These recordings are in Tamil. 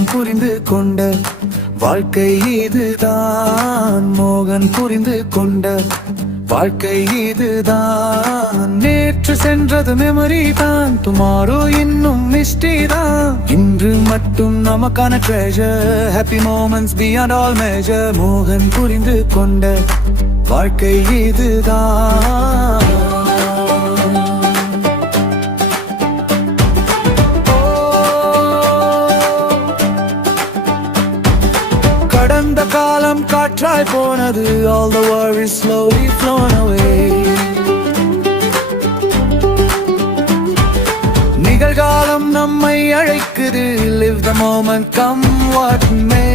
மோகன் புரிந்து கொண்ட வாழ்க்கை இதுதான். மோகன் புரிந்து கொண்ட வாழ்க்கை இதுதான். நேற்று சென்றது மெமரி தான், டுமாரோ இன்னும் மிஸ்டி தான். இன்று மட்டும் நமக்கான treasure, happy moments beyond all measure. மோகன் புரிந்து கொண்ட வாழ்க்கை இதுதான். கடந்த காலம் காற்றாய் போனது, all the worries slowly flown away. நிகழ்காலம் நம்மை அழைக்குது, live the moment come what may.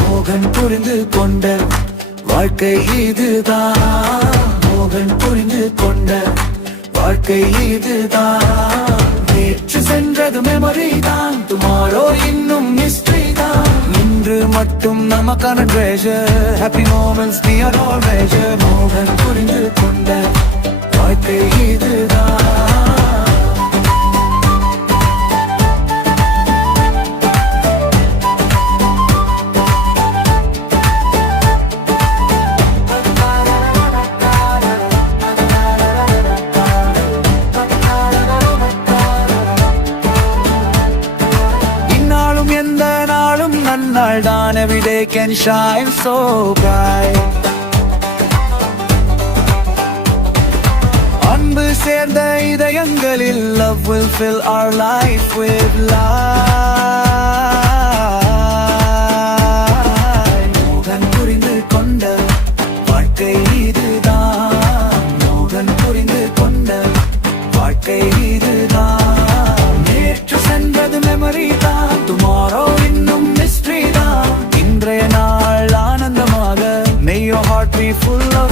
மோகன் புரிந்து கொண்ட வாழ்க்கை இதுதான். மோகன் புரிந்து கொண்ட வாழ்க்கை இதுதான். நேற்று சென்றது மெமரி தான், டுமாரோ இன்னும் மிஸ்ட்ரி தான். இன்று மட்டும் நமக்கான treasure, happy moments beyond all measure. மோகன் புரிந்து கொண்ட வாழ்க்கை இதுதான். எந்த நாளும் நன்னாள் தான், every day can shine so bright. அன்பு சேர்ந்த இதயங்களில் love will fill our life with light. மோகன் புரிந்து கொண்ட வாழ்க்கை இதுதான். மோகன் புரிந்து கொண்ட வாழ்க்கை இதுதான். நேற்று சென்றது மெமரி தான், டுமாரோ இன்னும் மிஸ்ட்ரி தான். இன்றைய நாள் ஆனந்தமாக, may your heart be full of